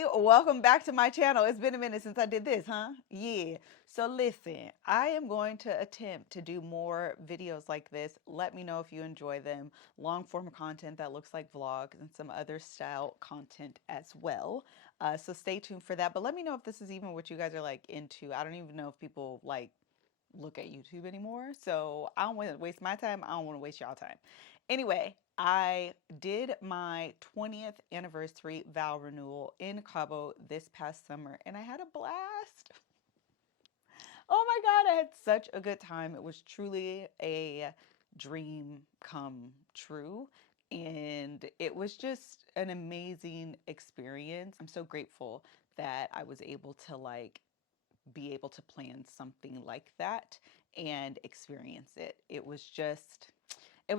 everybody, welcome back to my channel. It's been a minute since I did this, huh? Yeah. So listen, I am going to attempt to do more videos like this. Let me know if you enjoy them. Long form content that looks like vlogs and some other style content as well. So stay tuned for that. But let me know if this is even what you guys are like into. I don't even know if people like look at YouTube anymore. So I don't want to waste my time. I don't want to waste y'all time. Anyway, I did my 20th anniversary vow renewal in Cabo this past summer and I had a blast. Oh my God, I had such a good time. It was truly a dream come true. And it was just an amazing experience. I'm so grateful that I was able to be able to plan something like that and experience it. It was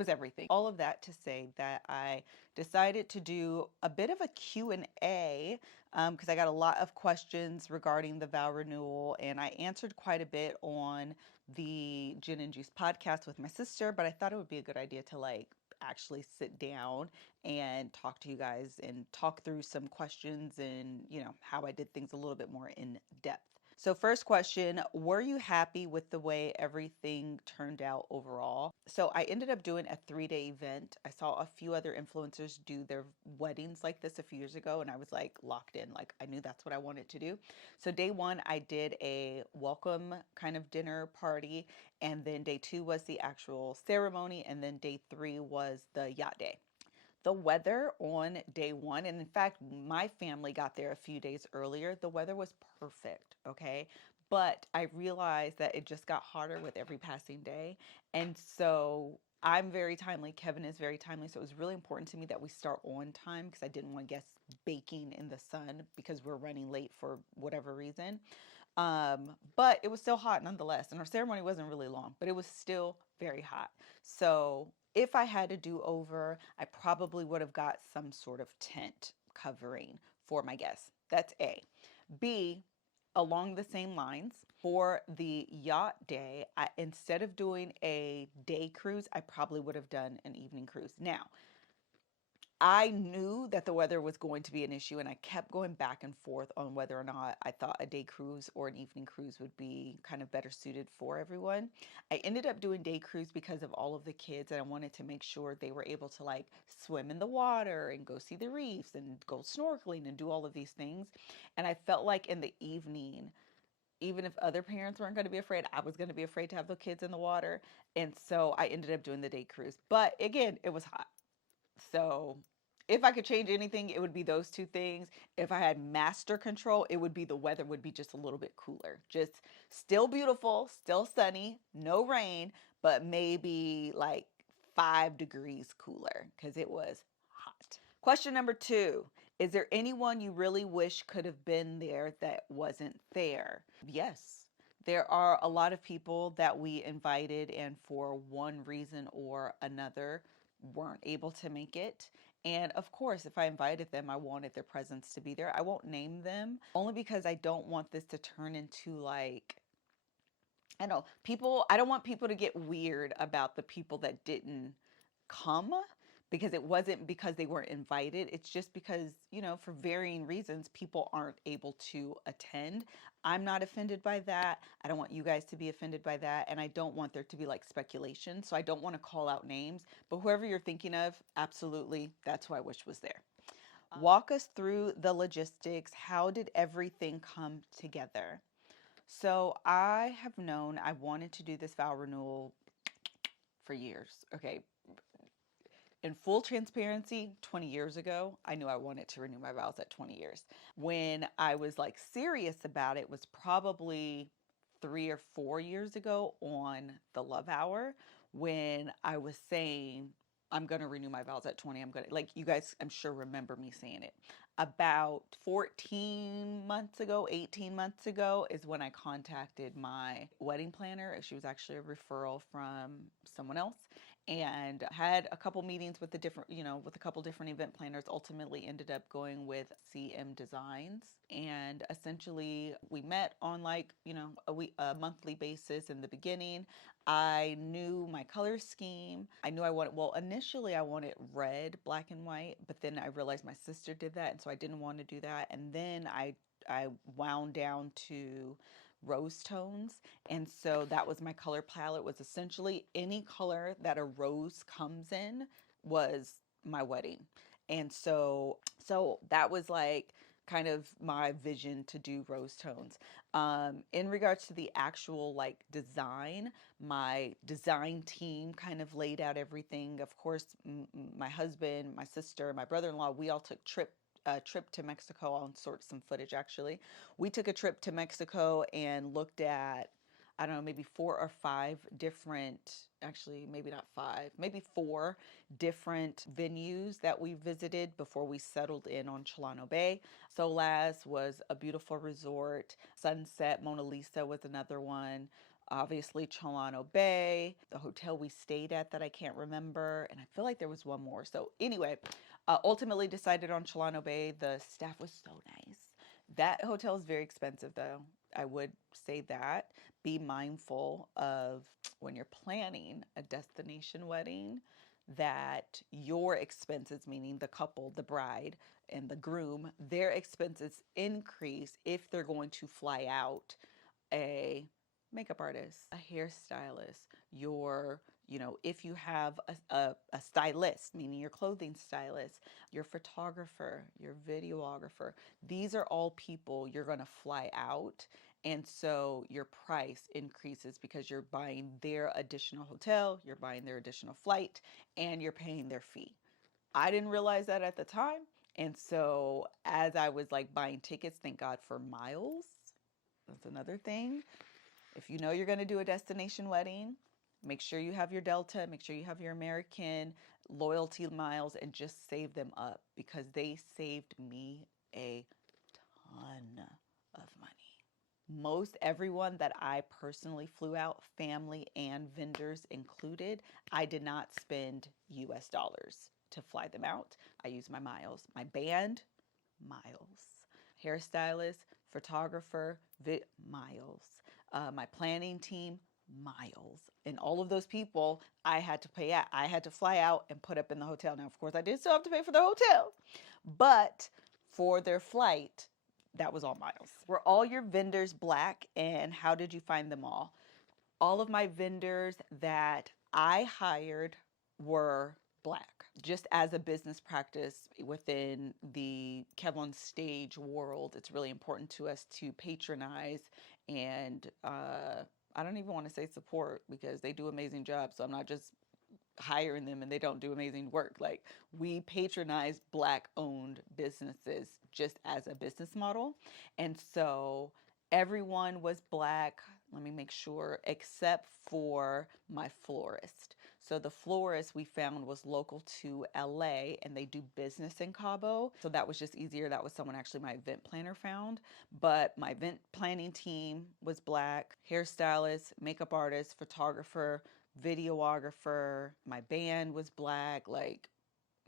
everything. All of that to say that I decided to do a bit of a Q&A because I got a lot of questions regarding the vow renewal and I answered quite a bit on the Gin and Juice podcast with my sister, but I thought it would be a good idea to actually sit down and talk to you guys and talk through some questions and, how I did things a little bit more in depth. So first question, were you happy with the way everything turned out overall? So I ended up doing a 3-day event. I saw a few other influencers do their weddings like this a few years ago and I was like locked in, like I knew that's what I wanted to do. So day 1, I did a welcome kind of dinner party and then day 2 was the actual ceremony and then day 3 was the yacht day. The weather on day 1, and in fact, my family got there a few days earlier. The weather was perfect, okay? But I realized that it just got hotter with every passing day. And so I'm very timely. Kevin is very timely. So it was really important to me that we start on time because I didn't want guests baking in the sun because we're running late for whatever reason. But it was still hot nonetheless. And our ceremony wasn't really long, but it was still very hot. So if I had to do over, I probably would have got some sort of tent covering for my guests. That's A. B, along the same lines, for the yacht day, instead of doing a day cruise, I probably would have done an evening cruise. Now, I knew that the weather was going to be an issue and I kept going back and forth on whether or not I thought a day cruise or an evening cruise would be kind of better suited for everyone. I ended up doing day cruise because of all of the kids and I wanted to make sure they were able to swim in the water and go see the reefs and go snorkeling and do all of these things. And I felt like in the evening, even if other parents weren't going to be afraid, I was going to be afraid to have the kids in the water. And so I ended up doing the day cruise. But again, it was hot. So if I could change anything, it would be those two things. If I had master control, it would be the weather would be just a little bit cooler. Just still beautiful, still sunny, no rain, but maybe like 5 degrees cooler because it was hot. Question number 2, is there anyone you really wish could have been there that wasn't there? Yes. There are a lot of people that we invited and for one reason or another weren't able to make it. And of course, if I invited them, I wanted their presence to be there. I won't name them only because I don't want this to turn into I don't want people to get weird about the people that didn't come because it wasn't because they weren't invited. It's just because, for varying reasons, people aren't able to attend. I'm not offended by that. I don't want you guys to be offended by that. And I don't want there to be speculation. So I don't want to call out names, but whoever you're thinking of, absolutely, that's who I wish was there. Walk us through the logistics. How did everything come together? So I have known I wanted to do this vow renewal for years. Okay, in full transparency, 20 years ago, I knew I wanted to renew my vows at 20 years. When I was serious about it was probably 3 or 4 years ago on the Love Hour when I was saying I'm going to renew my vows at 20. I'm going to, you guys, I'm sure remember me saying it. About 14 months ago, 18 months ago is when I contacted my wedding planner. She was actually a referral from someone else. and had a couple meetings with the different, with a couple different event planners. Ultimately ended up going with CM Designs, and essentially we met on like, a monthly basis in the beginning. I knew my color scheme. I knew I wanted, well, initially I wanted red, black and white, but then I realized my sister did that, and so I didn't want to do that. And then I wound down to rose tones, and so that was my color palette, was essentially any color that a rose comes in was my wedding. And so that was like kind of my vision, to do rose tones. In regards to the actual like design, my design team kind of laid out everything. Of course, my husband, my sister, my brother-in-law, we all took a trip to Mexico. I'll insert some footage actually. We took a trip to Mexico and looked at, I don't know, maybe 4 or 5 different, actually maybe not 5, maybe 4 different venues that we visited before we settled in on Chilano Bay. Solaz was a beautiful resort. Sunset Mona Lisa was another one. Obviously Chilano Bay, the hotel we stayed at that I can't remember, and I feel like there was one more. So anyway, ultimately decided on Chilano Bay. The staff was so nice. That hotel is very expensive though. I would say that. Be mindful of, when you're planning a destination wedding, that your expenses, meaning the couple, the bride and the groom, their expenses increase if they're going to fly out a makeup artist, a hairstylist, if you have a stylist, meaning your clothing stylist, your photographer, your videographer, these are all people you're going to fly out. And so your price increases because you're buying their additional hotel, you're buying their additional flight, and you're paying their fee. I didn't realize that at the time. And so as I was like buying tickets, thank God for miles. That's another thing. If you know you're going to do a destination wedding, make sure you have your Delta, make sure you have your American loyalty miles, and just save them up, because they saved me a ton of money. Most everyone that I personally flew out, family and vendors included, I did not spend US dollars to fly them out. I used my miles. My band, miles. Hairstylist, photographer, miles. My planning team, miles. And all of those people I had to pay out. I had to fly out and put up in the hotel. Now, of course, I did still have to pay for the hotel, but for their flight, that was all miles. Were all your vendors Black, and how did you find them all? All of my vendors that I hired were Black. Just as a business practice within the KevOnStage world, it's really important to us to patronize and I don't even want to say support, because they do amazing jobs. So I'm not just hiring them and they don't do amazing work. Like, we patronize Black owned businesses just as a business model. And so everyone was Black, let me make sure, except for my florist. So the florist we found was local to LA, and they do business in Cabo. So that was just easier. That was someone actually my event planner found. But my event planning team was Black, hairstylist, makeup artist, photographer, videographer. My band was Black. Like,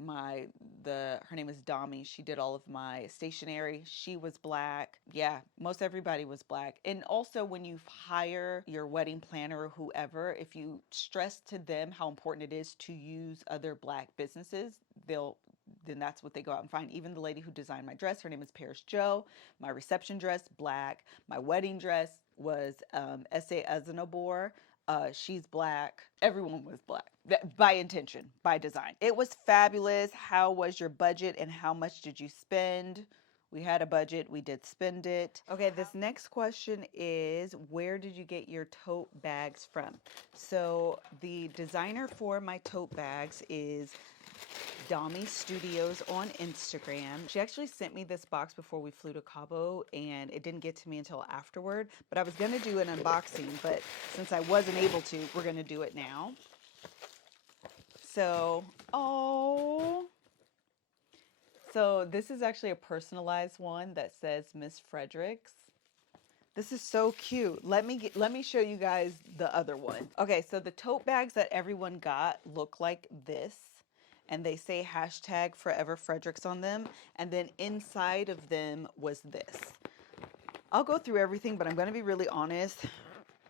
her name is Dami. She did all of my stationery. She was Black. Yeah, most everybody was Black. And also, when you hire your wedding planner or whoever, if you stress to them how important it is to use other Black businesses, then that's what they go out and find. Even the lady who designed my dress, her name is Paris Joe. My reception dress, Black. My wedding dress was S.A. Aznavour. She's Black. Everyone was Black, by intention, by design. It was fabulous. How was your budget and how much did you spend? We had a budget. We did spend it. Okay, this next question is, where did you get your tote bags from? So the designer for my tote bags is Dami Studios on Instagram. She actually sent me this box before we flew to Cabo, and it didn't get to me until afterward. But I was going to do an unboxing, but since I wasn't able to, we're going to do it now. So, so this is actually a personalized one that says Miss Fredericks. This is so cute. Let me show you guys the other one. Okay, so the tote bags that everyone got look like this, and they say hashtag Forever Fredericks on them, and then inside of them was this. I'll go through everything, but I'm going to be really honest.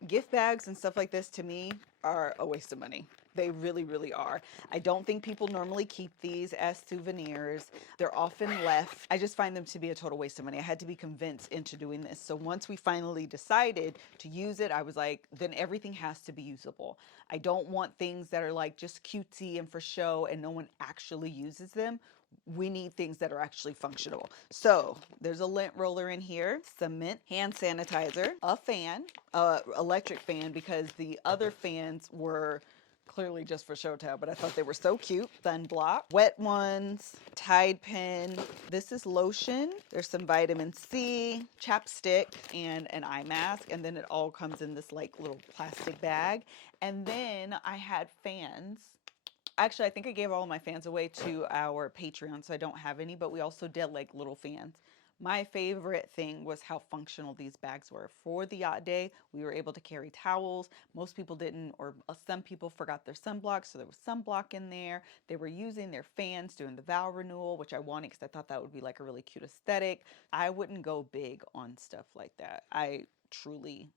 Gift bags and stuff like this to me are a waste of money. They really, really are. I don't think people normally keep these as souvenirs. They're often left. I just find them to be a total waste of money. I had to be convinced into doing this. So once we finally decided to use it, I was like, then everything has to be usable. I don't want things that are like just cutesy and for show and no one actually uses them. We need things that are actually functional. So there's a lint roller in here, some mint, hand sanitizer, a fan, electric fan, because the other fans were clearly just for show towel, but I thought they were so cute. Sunblock, wet ones, Tide pen. This is lotion. There's some vitamin C, chapstick, and an eye mask. And then it all comes in this like little plastic bag. And then I had fans. Actually, I think I gave all my fans away to our Patreon, so I don't have any, but we also did like little fans. My favorite thing was how functional these bags were. For the yacht day, we were able to carry towels. Most people didn't, or some people forgot their sunblock, so there was sunblock in there. They were using their fans doing the Vow Renewal, which I wanted because I thought that would be like a really cute aesthetic. I wouldn't go big on stuff like that. I truly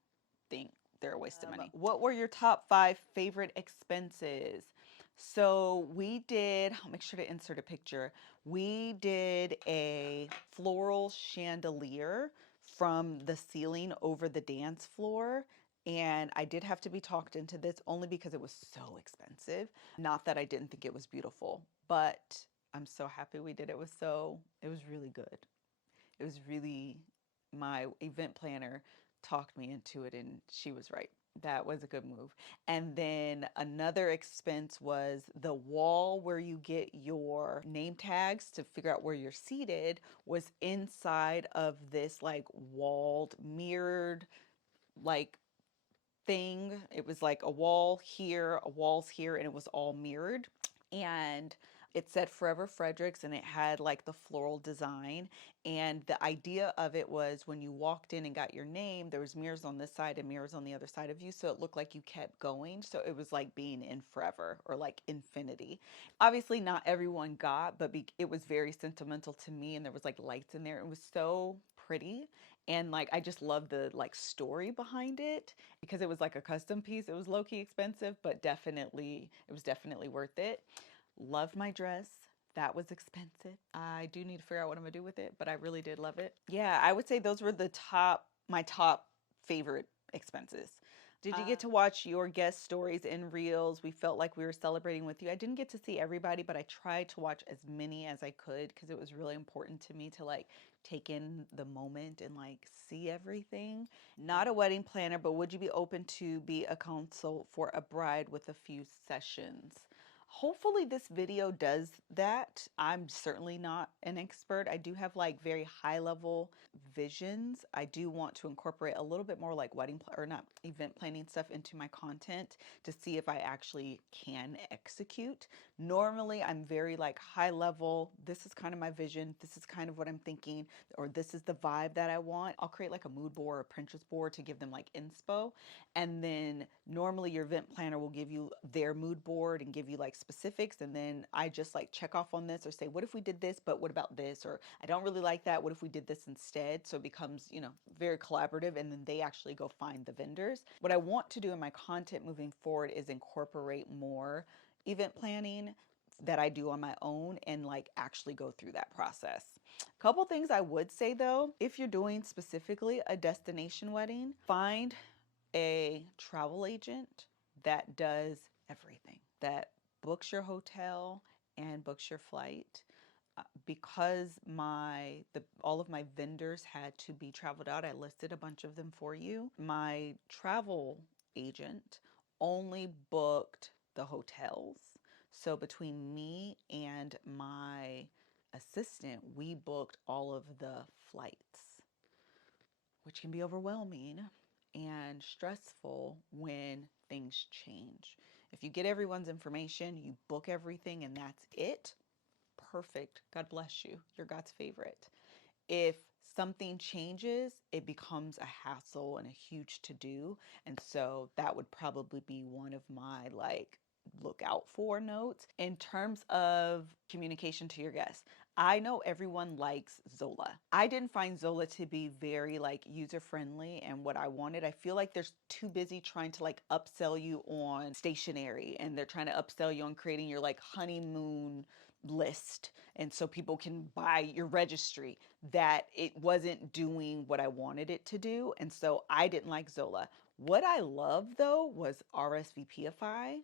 think they're a waste of money. What were your top 5 favorite expenses? So we did, I'll make sure to insert a picture. We did a floral chandelier from the ceiling over the dance floor. And I did have to be talked into this only because it was so expensive. Not that I didn't think it was beautiful, but I'm so happy we did it. It was really good. It was really, my event planner talked me into it and she was right. That was a good move. And then another expense was the wall where you get your name tags to figure out where you're seated was inside of this like walled, mirrored, like thing. It was like a wall here, a walls here, and it was all mirrored. And it said Forever Fredericks and it had like the floral design. And the idea of it was when you walked in and got your name, there was mirrors on this side and mirrors on the other side of you. So it looked like you kept going. So it was like being in forever or like infinity. Obviously not everyone got, but it was very sentimental to me. And there was like lights in there. It was so pretty. And like, I just love the like story behind it because it was like a custom piece. It was low-key expensive, but definitely, it was definitely worth it. Love my dress. That was expensive. I do need to figure out what I'm gonna do with it, but I really did love it. Yeah, I would say those were my top favorite expenses. Did you get to watch your guest stories and reels? We felt like we were celebrating with you. I didn't get to see everybody, but I tried to watch as many as I could because it was really important to me to like take in the moment and like see everything. Not a wedding planner, but would you be open to be a consult for a bride with a few sessions? Hopefully this video does that. I'm certainly not an expert. I do have like very high level visions. I do want to incorporate a little bit more like or not event planning stuff into my content to see if I actually can execute. Normally I'm very like high level. This is kind of my vision. This is kind of what I'm thinking, or this is the vibe that I want. I'll create like a mood board or a Pinterest board to give them like inspo. And then normally your event planner will give you their mood board and give you like specifics. And then I just like check off on this or say, what if we did this, but what about this? Or I don't really like that. What if we did this instead? So it becomes, you know, very collaborative. And then they actually go find the vendors. What I want to do in my content moving forward is incorporate more event planning that I do on my own and like actually go through that process. Couple things I would say though, if you're doing specifically a destination wedding, find a travel agent that does everything, that books your hotel and books your flight. Because all of my vendors had to be traveled out, I listed a bunch of them for you. My travel agent only booked the hotels. So between me and my assistant, we booked all of the flights, which can be overwhelming and stressful when things change. If you get everyone's information, you book everything and that's it, perfect. God bless you. You're God's favorite. If something changes, it becomes a hassle and a huge to-do. And so that would probably be one of my like look out for notes. In terms of communication to your guests, I know everyone likes Zola. I didn't find Zola to be very like user friendly and what I wanted. I feel like they're too busy trying to like upsell you on stationery, and they're trying to upsell you on creating your like honeymoon list, and so people can buy your registry, that it wasn't doing what I wanted it to do. And so I didn't like Zola. What I loved though was RSVPify.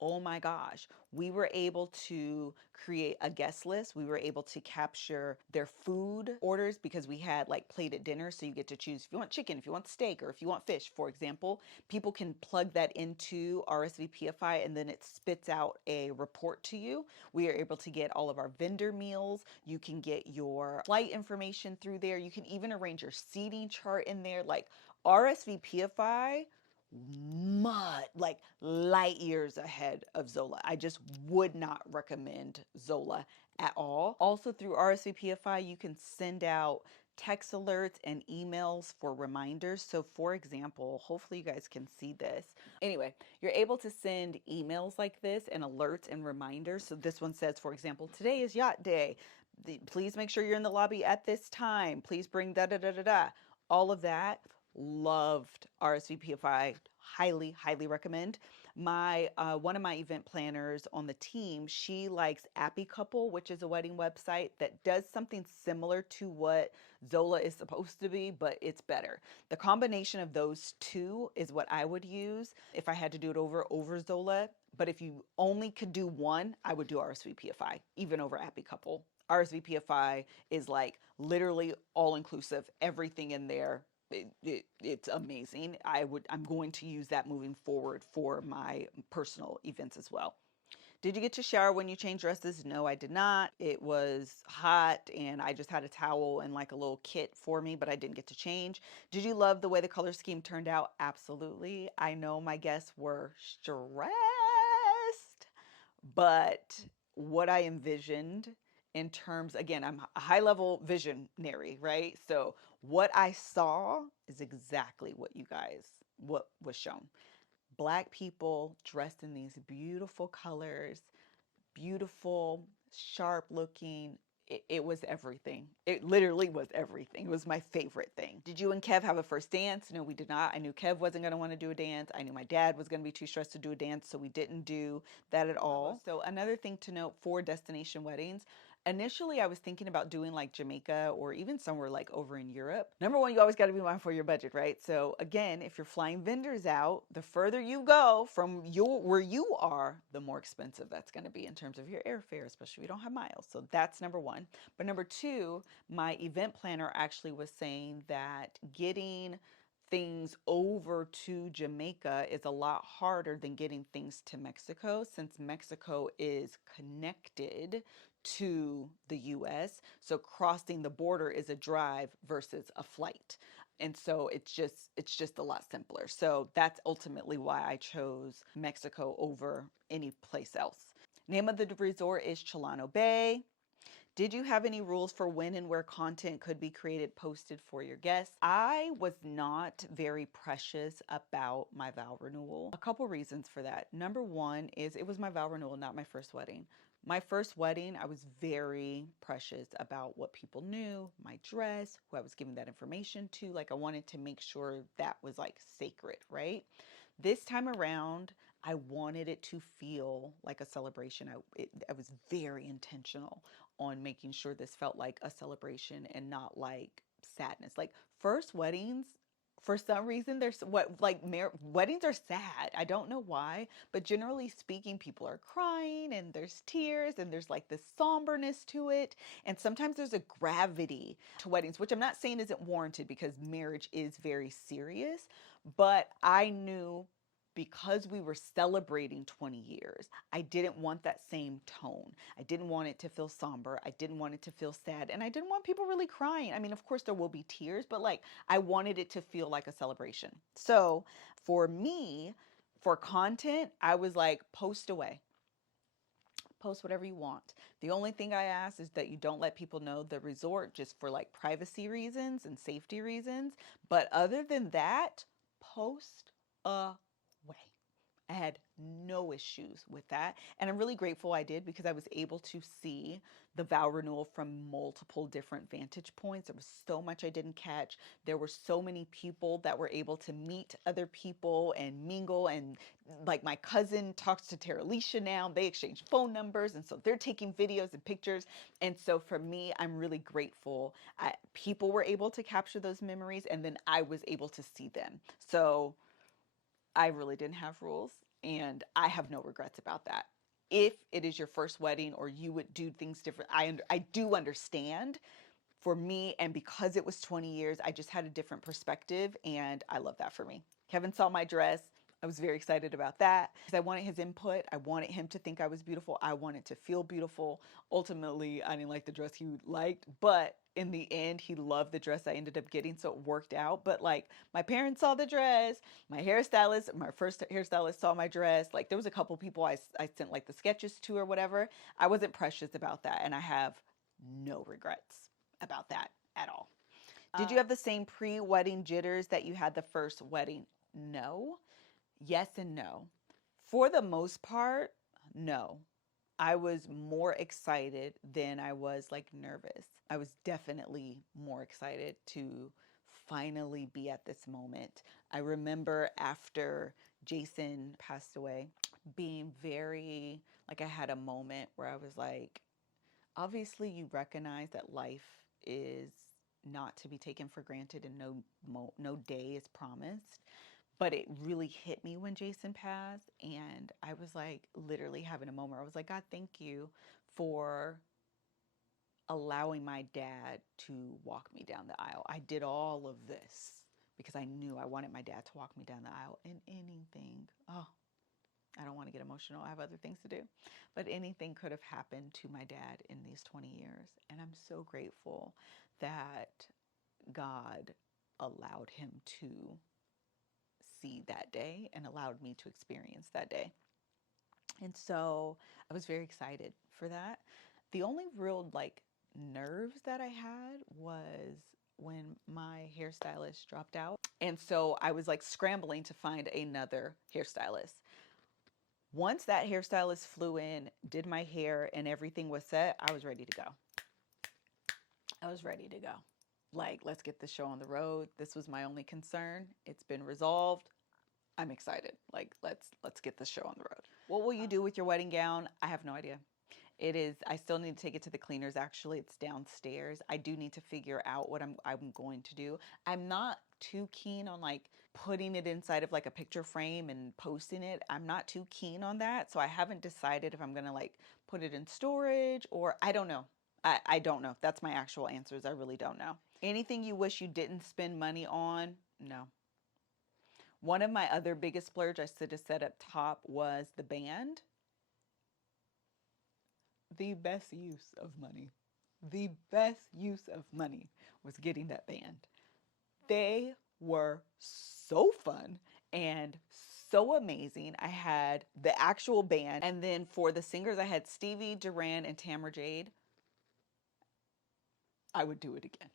Oh my gosh, we were able to create a guest list. We were able to capture their food orders because we had like plated dinner. So you get to choose if you want chicken, if you want steak, or if you want fish, for example. People can plug that into RSVPify and then it spits out a report to you. We are able to get all of our vendor meals. You can get your flight information through there. You can even arrange your seating chart in there. Like RSVPify, like light years ahead of Zola. I just would not recommend Zola at all. Also through RSVPify, you can send out text alerts and emails for reminders. So for example, hopefully you guys can see this. Anyway, you're able to send emails like this and alerts and reminders. So this one says, for example, today is yacht day. Please make sure you're in the lobby at this time. Please bring da da da da da. All of that. Loved RSVPify. Highly recommend. My one of my event planners on the team, she likes Appy Couple, which is a wedding website that does something similar to what Zola is supposed to be, but it's better. The combination of those two is what I would use if I had to do it over Zola. But if you only could do one, I would do RSVPify, even over Appy Couple. RSVPify is like literally all inclusive, everything in there. It's amazing. I'm going to use that moving forward for my personal events as well. Did you get to shower when you changed dresses? No, I did not. It was hot and I just had a towel and like a little kit for me, but I didn't get to change. Did you love the way the color scheme turned out? Absolutely. I know my guests were stressed, but what I envisioned in terms, again, I'm a high level visionary, right? So what I saw is exactly what was shown. Black people dressed in these beautiful colors, beautiful, sharp looking. It was everything. It literally was everything. It was my favorite thing. Did you and Kev have a first dance? No, we did not. I knew Kev wasn't going to want to do a dance. I knew my dad was going to be too stressed to do a dance, so we didn't do that at all. So another thing to note for destination weddings, initially I was thinking about doing like Jamaica or even somewhere like over in Europe. Number one, you always got to be mindful of your budget, right? So again, if you're flying vendors out, the further you go from where you are, the more expensive that's going to be in terms of your airfare, especially if you don't have miles. So that's number one. But number two, my event planner actually was saying that getting things over to Jamaica is a lot harder than getting things to Mexico, since Mexico is connected to the US. So crossing the border is a drive versus a flight. And so it's just a lot simpler. So that's ultimately why I chose Mexico over any place else. Name of the resort is Chilano Bay. Did you have any rules for when and where content could be created, posted for your guests? I was not very precious about my vow renewal. A couple reasons for that. Number one is it was my vow renewal, not my first wedding. My first wedding, I was very precious about what people knew, my dress, who I was giving that information to. Like I wanted to make sure that was like sacred, right? This time around, I wanted it to feel like a celebration. I was very intentional on making sure this felt like a celebration and not like sadness. Like first weddings, for some reason, weddings are sad. I don't know why, but generally speaking, people are crying and there's tears and there's like this somberness to it. And sometimes there's a gravity to weddings, which I'm not saying isn't warranted because marriage is very serious, but I knew because we were celebrating 20 years, I didn't want that same tone. I didn't want it to feel somber. I didn't want it to feel sad. And I didn't want people really crying. I mean, of course there will be tears, but like I wanted it to feel like a celebration. So for me, for content, I was like, post away. post whatever you want. The only thing I ask is that you don't let people know the resort, just for like privacy reasons and safety reasons. But other than that, post away. I had no issues with that. And I'm really grateful I did, because I was able to see the vow renewal from multiple different vantage points. There was so much I didn't catch. There were so many people that were able to meet other people and mingle. And like my cousin talks to Teralicia now. They exchange phone numbers. And so they're taking videos and pictures. And so for me, I'm really grateful. People were able to capture those memories, and then I was able to see them. So I really didn't have rules, and I have no regrets about that. If it is your first wedding or you would do things different, I do understand. For me, and because it was 20 years, I just had a different perspective, and I love that for me. Kevin saw my dress. I was very excited about that because I wanted his input. I wanted him to think I was beautiful. I wanted to feel beautiful. Ultimately, I didn't like the dress he liked, but in the end, he loved the dress I ended up getting, so it worked out. But like, my parents saw the dress, my hairstylist, my first hairstylist saw my dress. Like, there was a couple people I sent like the sketches to or whatever. I wasn't precious about that, and I have no regrets about that at all. Did you have the same pre-wedding jitters that you had the first wedding? No. Yes and no. For the most part, no. I was more excited than I was like nervous. I was definitely more excited to finally be at this moment. I remember after Jason passed away, being very, like, I had a moment where I was like, obviously you recognize that life is not to be taken for granted, and no day is promised. But it really hit me when Jason passed, and I was like literally having a moment where I was like, God, thank you for allowing my dad to walk me down the aisle. I did all of this because I knew I wanted my dad to walk me down the aisle, and anything, oh, I don't want to get emotional. I have other things to do. But anything could have happened to my dad in these 20 years. And I'm so grateful that God allowed him to see that day and allowed me to experience that day. And so I was very excited for that. The only real like nerves that I had was when my hairstylist dropped out. And so I was like scrambling to find another hairstylist. Once that hairstylist flew in, did my hair, and everything was set, I was ready to go. I was ready to go. Like, let's get the show on the road. This was my only concern. It's been resolved. I'm excited. Like, let's get the show on the road. What will you do with your wedding gown? I have no idea. It is, I still need to take it to the cleaners. Actually, it's downstairs. I do need to figure out what I'm going to do. I'm not too keen on like putting it inside of like a picture frame and posting it. I'm not too keen on that. So I haven't decided if I'm going to like put it in storage, or I don't know. I don't know. That's my actual answers. I really don't know. Anything you wish you didn't spend money on? No. One of my other biggest splurge I should have said up top was the band. The best use of money. The best use of money was getting that band. They were so fun and so amazing. I had the actual band, and then for the singers, I had Stevie, Duran, and Tamara Jade. I would do it again.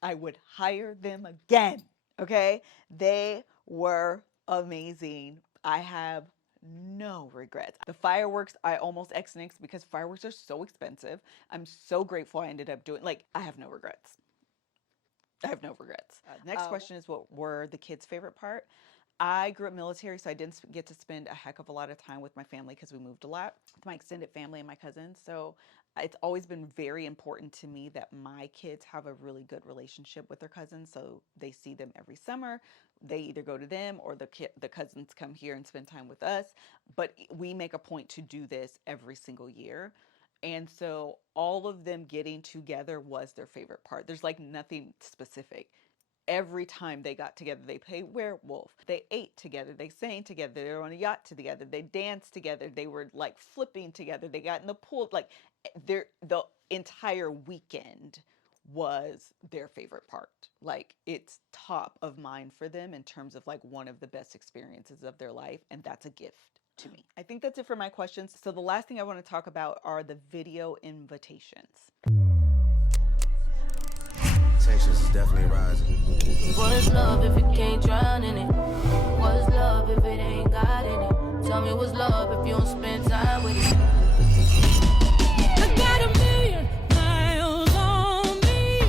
I would hire them again. Okay? They were amazing. I have no regrets. The fireworks, I almost X-nixed because fireworks are so expensive. I'm so grateful I ended up doing, like, I have no regrets. I have no regrets. Next question is, what were the kids' favorite part? I grew up military, so I didn't get to spend a heck of a lot of time with my family because we moved a lot, with my extended family and my cousins. So it's always been very important to me that my kids have a really good relationship with their cousins. So they see them every summer. They either go to them, or the cousins come here and spend time with us. But we make a point to do this every single year. And so all of them getting together was their favorite part. There's like nothing specific. Every time they got together, they played werewolf. They ate together. They sang together. They were on a yacht together. They danced together. They were like flipping together. They got in the pool. Like, the entire weekend was their favorite part. Like, it's top of mind for them in terms of like one of the best experiences of their life. And that's a gift. to me. I think that's it for my questions. So the last thing I want to talk about are the video invitations. Tensions is definitely rising. What is love if you can't drown in it? What is love if it ain't got in it? Tell me what's love if you don't spend time with it? I got 1,000,000 miles on me.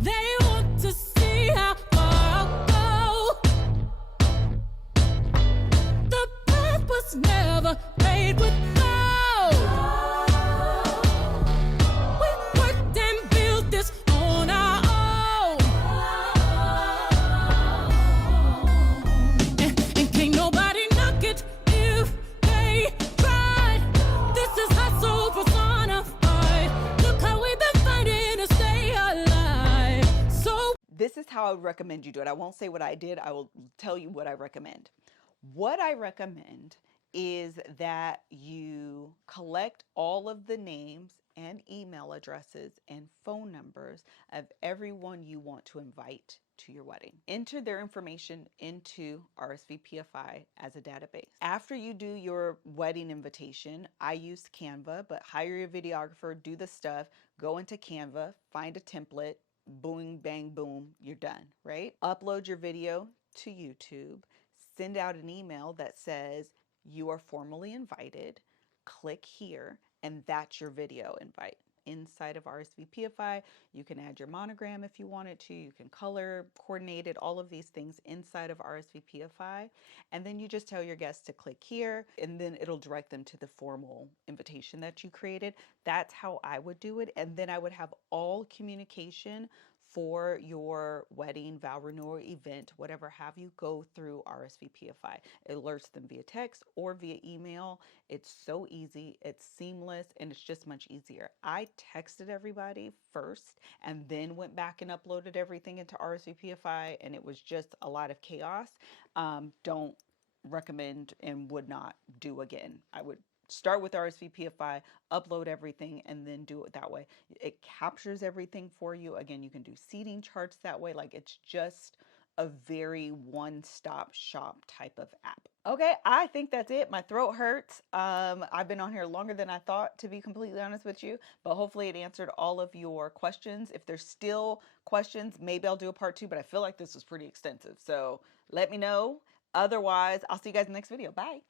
They want to see how far I'll go. The path was never made with gold. We worked and built this on our own. And can't nobody knock it if they tried. This is hustle personified. Look how we've been fighting to stay alive. So This is how I would recommend you do it. I won't say what I did. I will tell you what I recommend. What I recommend is that you collect all of the names and email addresses and phone numbers of everyone you want to invite to your wedding. Enter their information into RSVPify as a database. After you do your wedding invitation, I use Canva, but hire your videographer, do the stuff, go into Canva, find a template, boom, bang, boom, you're done, right? Upload your video to YouTube, send out an email that says you are formally invited, click here, and that's your video invite. Inside of RSVPify, you can add your monogram if you wanted to, you can color coordinate it, all of these things inside of RSVPify, and then you just tell your guests to click here, and then it'll direct them to the formal invitation that you created. That's how I would do it, and then I would have all communication for your wedding, vow renewal event, whatever have you, go through RSVPify. It alerts them via text or via email. It's so easy, it's seamless, and it's just much easier. I texted everybody first and then went back and uploaded everything into RSVPify, and it was just a lot of chaos. Don't recommend and would not do again. I would start with RSVPify, upload everything, and then do it that way. It captures everything for you. Again, you can do seating charts that way. Like, it's just a very one-stop shop type of app. Okay, I think that's it. My throat hurts. I've been on here longer than I thought, to be completely honest with you, but hopefully it answered all of your questions. If there's still questions, maybe I'll do a part 2, but I feel like this was pretty extensive. So let me know. Otherwise, I'll see you guys in the next video. Bye.